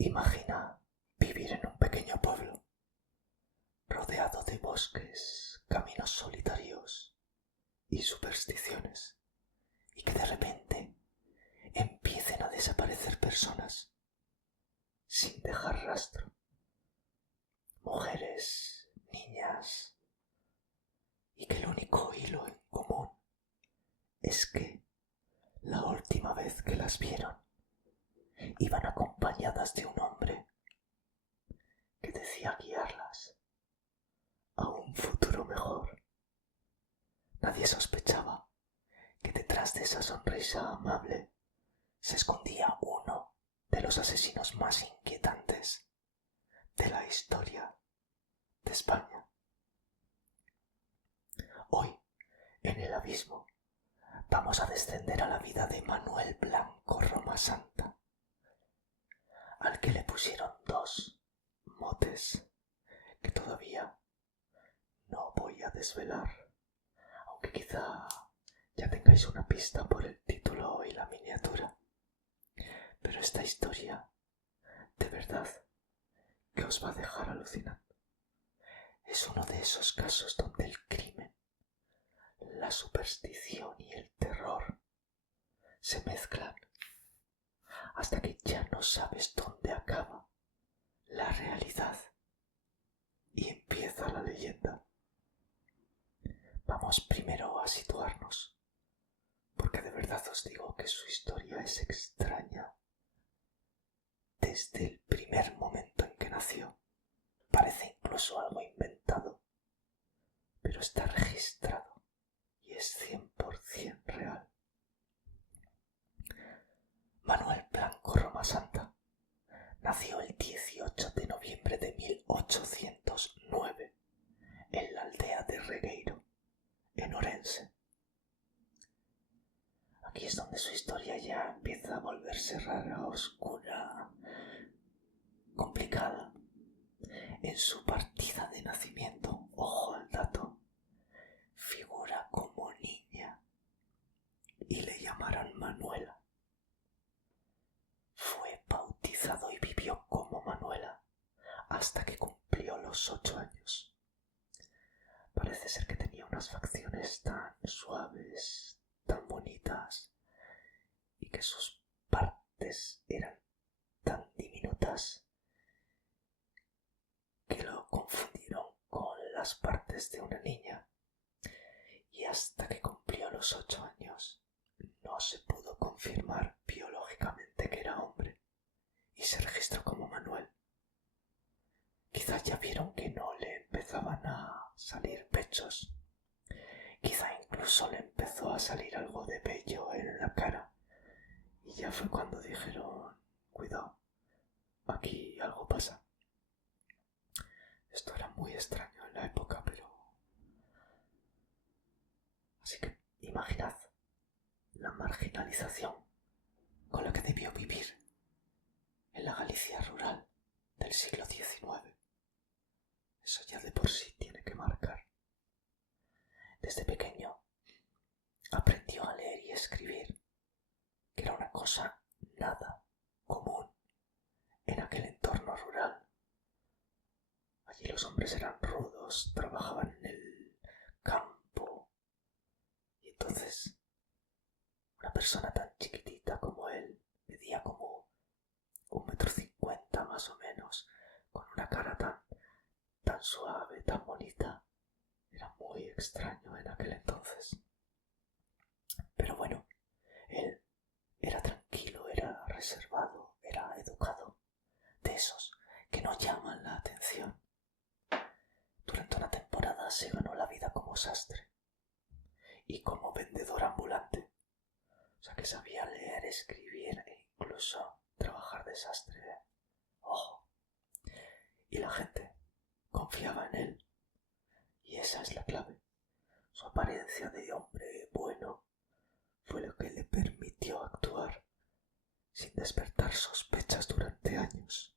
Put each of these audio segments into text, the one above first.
Imagina vivir en un pequeño pueblo, rodeado de bosques, caminos solitarios y supersticiones, y que de repente empiecen a desaparecer personas sin dejar rastro. Mujeres, niñas, y que el único hilo en común es que la última vez que las vieron iban acompañadas de un hombre que decía guiarlas a un futuro mejor. Nadie sospechaba que detrás de esa sonrisa amable se escondía uno de los asesinos más inquietantes de la historia de España. Hoy, en el abismo, vamos a descender a la vida de Manuel Blanco Roma Santa, al que le pusieron dos motes que todavía no voy a desvelar, aunque quizá ya tengáis una pista por el título y la miniatura. Pero esta historia, de verdad, que os va a dejar alucinando. Es uno de esos casos donde el crimen, la superstición y el terror se mezclan hasta que ya no sabes dónde acaba la realidad y empieza la leyenda. Vamos primero a situarnos, porque de verdad os digo que su historia es extraña. Desde el primer momento en que nació, parece incluso algo inventado, pero está registrado y es 100% real. Manuel Blanco Roma Santa nació el 18 de noviembre de 1809 en la aldea de Regueiro, en Orense. Aquí es donde su historia ya empieza a volverse rara, oscura, complicada. En su partida de nacimiento, ojo al dato, figura como niña y le llamaron Manuela. Fue bautizado y vivió como Manuela hasta que cumplió los 8 años. Parece ser que tenía unas facciones tan suaves, tan bonitas, y que sus partes eran tan diminutas que lo confundieron con las partes de una niña. Y hasta que cumplió los 8 años no se pudo confirmar biológicamente que era hombre y se registró como Manuel. Quizás ya vieron que no le empezaban a salir pechos. Quizá incluso le empezó a salir algo de vello en la cara. Y ya fue cuando dijeron, cuidado, aquí algo pasa. Esto era muy extraño en la época, pero... Así que imaginad la marginalización con la que debió vivir en la Galicia rural del siglo XIX. Eso ya de por sí tiene que marcar. Desde pequeño aprendió a leer y escribir, que era una cosa nada común en aquel entorno rural. Allí los hombres eran rudos, trabajaban en el campo, y entonces una persona tan chiquitita como él, medía como 1,50 m más o menos, con una cara tan suave, tan bonita, era muy extraño en aquel entonces. Pero bueno, él era tranquilo, era reservado, era educado, de esos que no llaman la atención. Durante una temporada se ganó la vida como sastre y como vendedor ambulante. O sea que sabía leer, escribir e incluso trabajar de sastre. ¡Ojo! Y la gente confiaba en él. Y esa es la clave. Su apariencia de hombre bueno fue lo que le permitió actuar sin despertar sospechas durante años.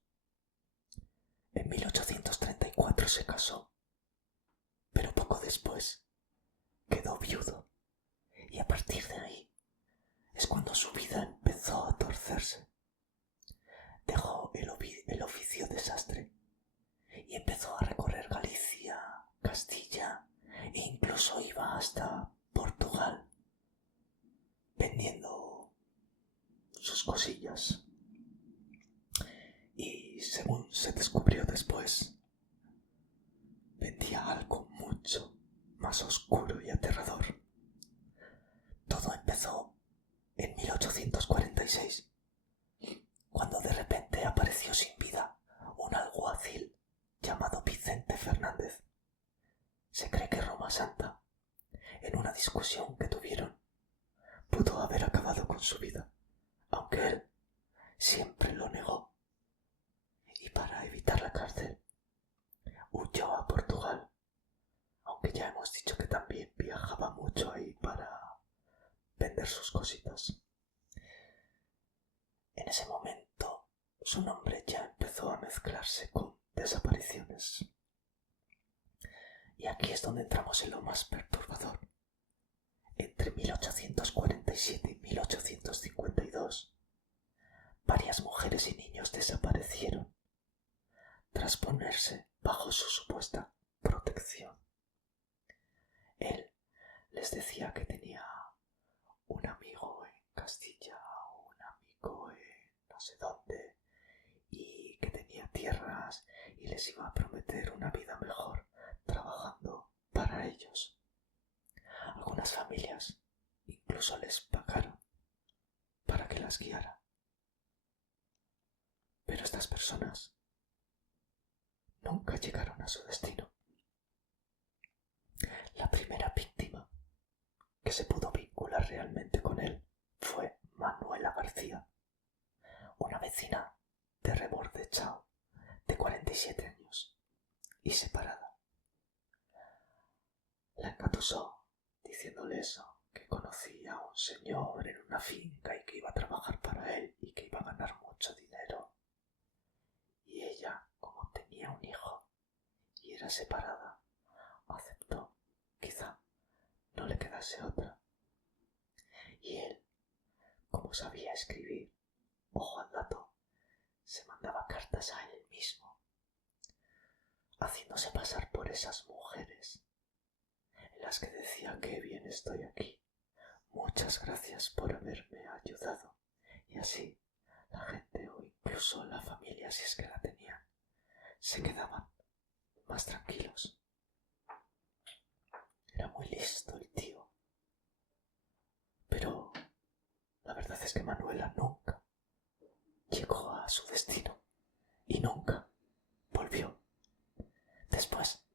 En 1834 se casó, pero poco después quedó viudo, y a partir de ahí es cuando su vida empezó a torcerse. Dejó el sus cosillas. Y según se descubrió después, vendía algo mucho más oscuro y aterrador. Todo empezó en 1846, cuando de repente apareció sin vida un alguacil llamado Vicente Fernández. Se cree que Roma Santa, en una discusión que tuvieron, pudo haber acabado con su vida, aunque él siempre lo negó. Y para evitar la cárcel, huyó a Portugal, aunque ya hemos dicho que también viajaba mucho ahí para vender sus cositas. En ese momento, su nombre ya empezó a mezclarse con desapariciones. Y aquí es donde entramos en lo más perturbador. Entre 1847 y 1852, varias mujeres y niños desaparecieron tras ponerse bajo su supuesta protección. Él les decía que tenía un amigo en Castilla, un amigo en no sé dónde, y que tenía tierras y les iba a prometer una vida mejor trabajando para ellos. Algunas familias incluso les pagaron para que las guiara. Pero estas personas nunca llegaron a su destino. La primera víctima que se pudo vincular realmente con él fue Manuela García, una vecina de Rebordechao, de 47 años y separada. La engatusó diciéndole eso, que conocía a un señor en una finca y que iba a trabajar para él y que iba a ganar mucho dinero. Y ella, como tenía un hijo y era separada, aceptó. Quizá no le quedase otra. Y él, como sabía escribir, ojo al dato, se mandaba cartas a él mismo, haciéndose pasar por esas mujeres, en las que decía: qué bien estoy aquí, muchas gracias por haberme ayudado. Y así la gente, o incluso la familia, si es que la tenían, se quedaban más tranquilos. Era muy listo el tío. Pero la verdad es que Manuela nunca llegó a su destino y nunca volvió. Después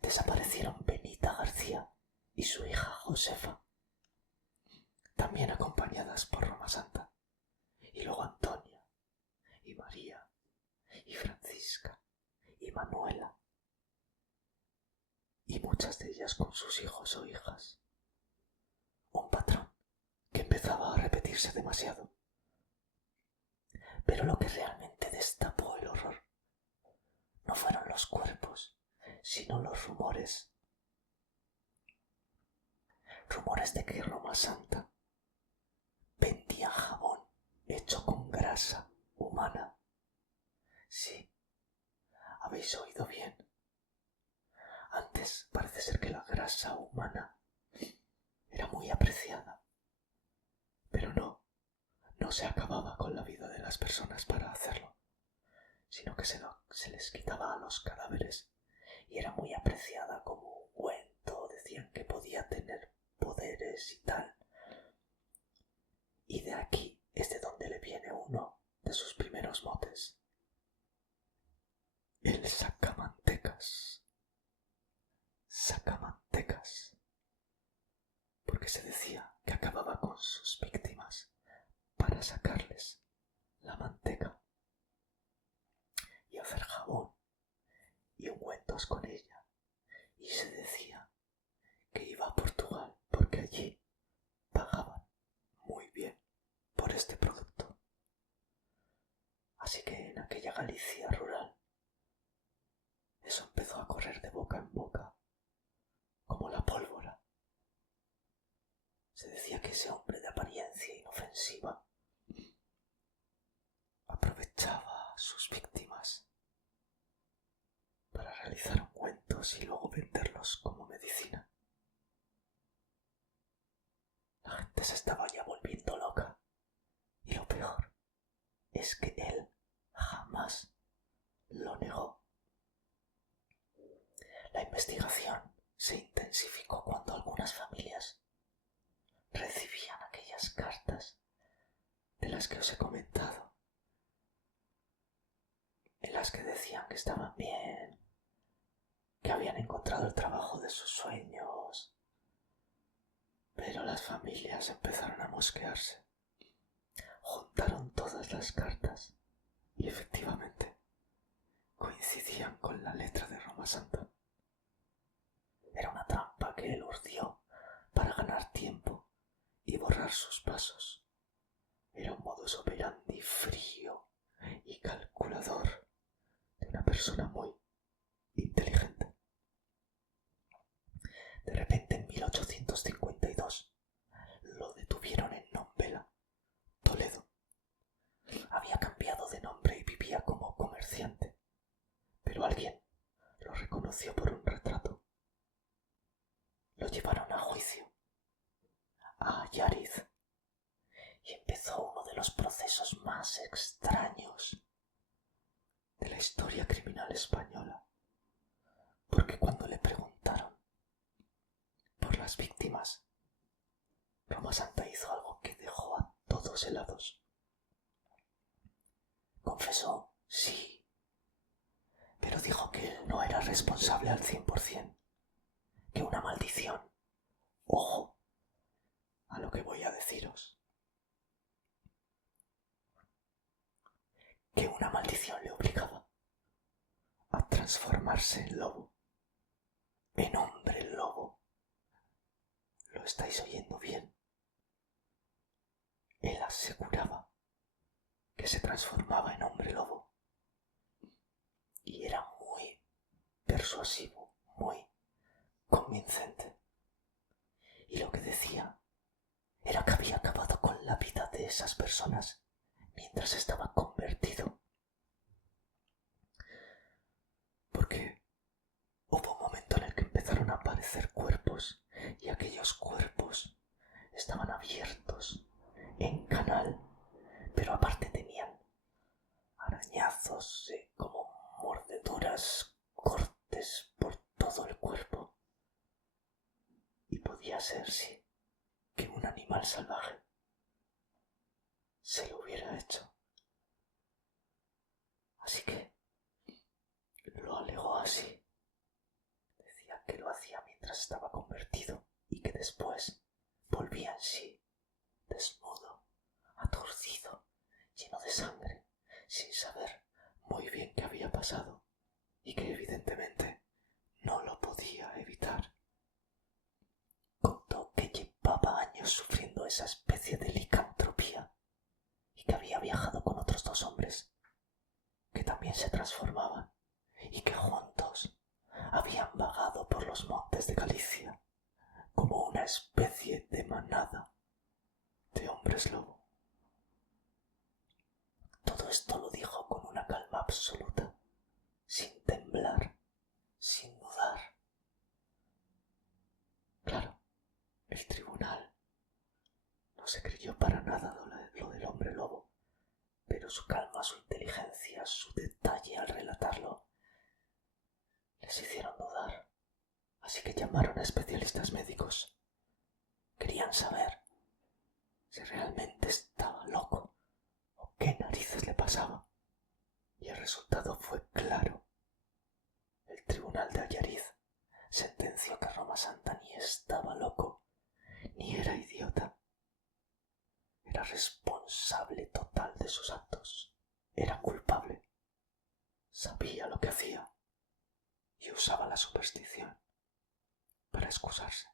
desaparecieron Benita García y su hija Josefa, también acompañadas por Roma Santa, y luego Antonia, y María, y Francisca, y Manuela, y muchas de ellas con sus hijos o hijas. Un patrón que empezaba a repetirse demasiado. Pero lo que realmente destapó el horror no fueron los cuerpos, sino los rumores. Rumores de que Roma Santa vendía jabón hecho con grasa humana. Sí, habéis oído bien. Antes parece ser que la grasa humana era muy apreciada. Pero no se acababa con la vida de las personas para hacerlo, sino que se les quitaba a los cadáveres y era muy apreciada como ungüento. Decían que podía tener poderes y tal. Y de aquí es de donde le viene uno de sus primeros motes: el sacamantecas. Sacamantecas, porque se decía que acababa con sus víctimas para sacarles la manteca y hacer jabón y ungüentos con ella. Y se decía que iba a Portugal porque allí pagaban muy bien por este producto. Así que en aquella Galicia rural eso empezó a correr de boca en boca como la pólvora. Se decía que ese hombre de apariencia inofensiva aprovechaba a sus víctimas para realizar ungüentos y luego venderlos como medicina. La gente se estaba ya volviendo loca. Y lo peor es que él jamás lo negó. La investigación se intensificó cuando algunas familias recibían aquellas cartas de las que os he comentado, en las que decían que estaban bien, que habían encontrado el trabajo de sus sueños. Pero las familias empezaron a mosquearse. Juntaron todas las cartas y efectivamente coincidían con la letra de Roma Santa. Era una trampa que él urdió para ganar tiempo y borrar sus pasos. Era un modus operandi frío y calculador de una persona muy inteligente. De repente, en 1852, lo detuvieron en Nombela, Toledo. Había cambiado de nombre y vivía como comerciante, pero alguien lo reconoció por un retrato. Lo llevaron a juicio, a Allariz, y empezó uno de los procesos más extraños de la historia criminal española, porque cuando le preguntaron por las víctimas, Roma Santa hizo algo que dejó a todos helados. Confesó, sí, pero dijo que él no era responsable al 100%, que una maldición, ojo a lo que voy a deciros, que una maldición le obligaba a transformarse en lobo, en hombre lobo. ¿Lo estáis oyendo bien? Él aseguraba que se transformaba en hombre lobo y era muy persuasivo, muy convincente. Y lo que decía era que había acabado con la vida de esas personas mientras estaba convertido. Porque hubo un momento en el que empezaron a aparecer cuerpos y aquellos cuerpos estaban abiertos en canal, pero aparte tenían arañazos, como mordeduras, cortes por todo el cuerpo. Y podía ser, sí, que un animal salvaje se lo hubiera hecho. Así que lo alegó así. Decía que lo hacía mientras estaba convertido y que después volvía en sí, desnudo, aturdido, lleno de sangre, sin saber muy bien qué había pasado y que evidentemente no lo podía evitar. Contó que llevaba años sufriendo esa especie de licantropía y que había viajado con otros 2 hombres que también se transformaban y que juntos habían vagado por los montes de Galicia como una especie de manada de hombres lobo. Todo esto lo dijo con una calma absoluta, sin temblar, sin dudar. Claro, el tribunal no se creyó para nada lo del hombre lobo, pero su calma, su inteligencia, su detalle al relatarlo les hicieron dudar. Así que llamaron a especialistas médicos. Querían saber si realmente estaba loco o qué narices le pasaba. Y el resultado fue claro. El tribunal de Allariz sentenció que Roma Santa ni estaba loco, ni era idiota. Era responsable total de sus actos. Era culpable. Sabía lo que hacía y usaba la superstición para excusarse.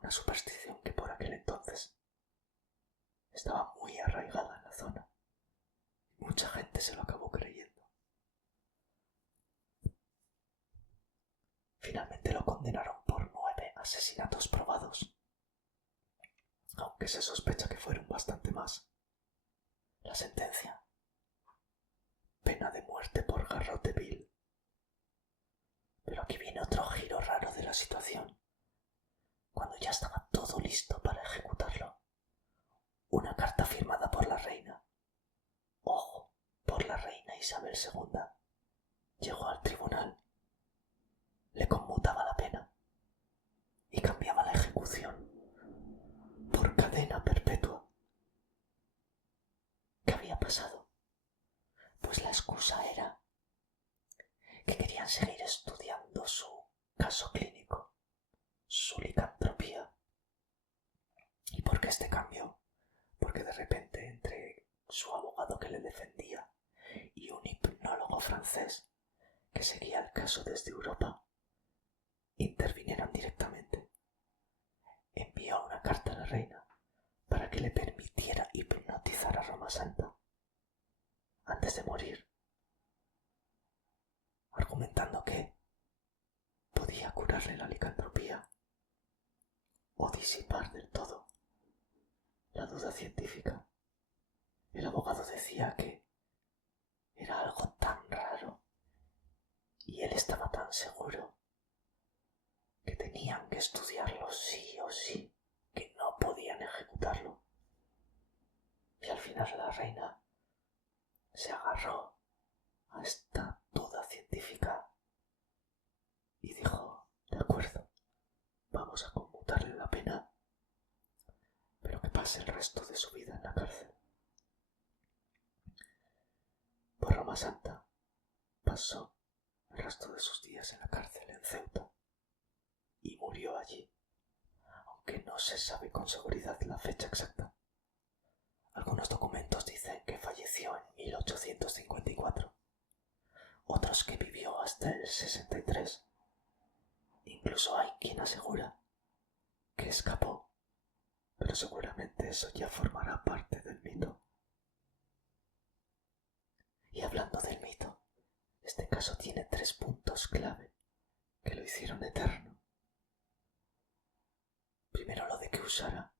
Una superstición que por aquel entonces estaba muy arraigada en la zona. Mucha gente se lo acabó creyendo. Finalmente lo condenaron por 9 asesinatos probados, aunque se sospecha que fueron bastante más. La sentencia: pena de muerte por garrote vil. Pero aquí viene otro giro raro de la situación. Cuando ya estaba todo listo para ejecutarlo, una carta firmada por la reina Isabel II llegó al tribunal, le conmutaba la pena y cambiaba la ejecución por cadena perpetua. ¿Qué había pasado? Pues la excusa era que querían seguir estudiando su caso clínico, su licantropía. ¿Y por qué este cambio? Porque de repente entre su abogado que le defendía y un hipnólogo francés que seguía el caso desde Europa intervinieron directamente. Envió una carta a la reina para que le permitiera hipnotizar a Roma Santa antes de morir, argumentando que podía curarle la licantropía o disipar del todo la duda científica. El abogado decía que era algo tan raro y él estaba tan seguro que tenían que estudiarlo sí o sí, que no podían ejecutarlo. Y al final la reina se agarró a esta duda científica y dijo: de acuerdo, vamos a conmutarle la pena, pero que pase el resto de su vida en la cárcel. Por Roma Santa pasó el resto de sus días en la cárcel en Ceuta y murió allí, aunque no se sabe con seguridad la fecha exacta. Algunos documentos dicen que falleció en 1854, otros que vivió hasta el 63. Incluso hay quien asegura que escapó, pero seguramente eso ya formará parte del mito. Y hablando del mito, este caso tiene 3 puntos clave que lo hicieron eterno. Primero, lo de que usara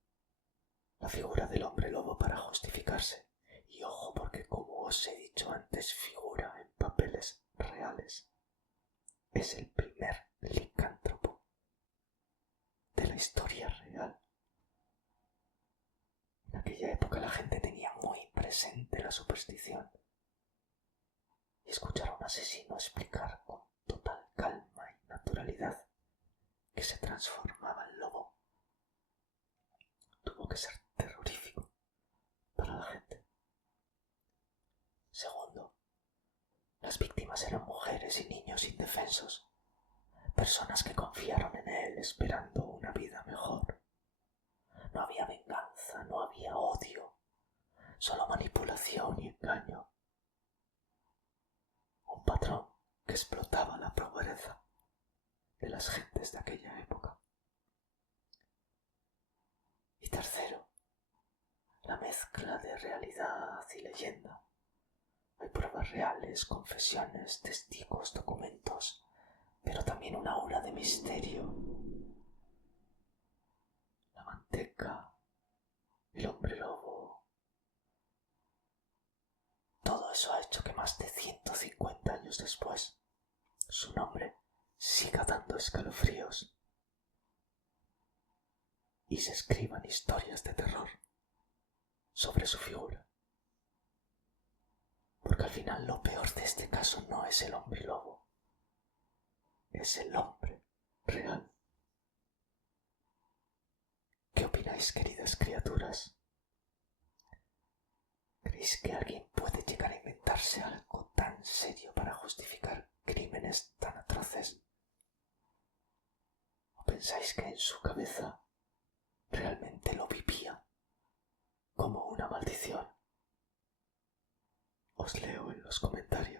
la figura del hombre lobo para justificarse. Y ojo, porque como os he dicho antes, figura en papeles reales. Es el primer licántropo de la historia real. En aquella época la gente tenía muy presente la superstición. Y escuchar a un asesino explicar con total calma y naturalidad que se transformaba en lobo tuvo que ser terrorífico para la gente. Segundo, las víctimas eran mujeres y niños indefensos, personas que confiaron en él esperando una vida mejor. No había venganza, no había odio, solo manipulación y engaño. Un patrón que explotaba la pobreza de las gentes de aquella época. Y tercero, la mezcla de realidad y leyenda. Hay pruebas reales, confesiones, testigos, documentos, pero también un aura de misterio. La manteca, el hombre lobo. Todo eso ha hecho que más de 150 años después, su nombre siga dando escalofríos y se escriban historias de terror sobre su figura. Porque al final lo peor de este caso no es el hombre lobo, es el hombre real. ¿Qué opináis, queridas criaturas? ¿Creéis que alguien puede llegar a inventarse algo tan serio para justificar crímenes tan atroces? ¿O pensáis que en su cabeza realmente lo vivía como una maldición? Os leo en los comentarios.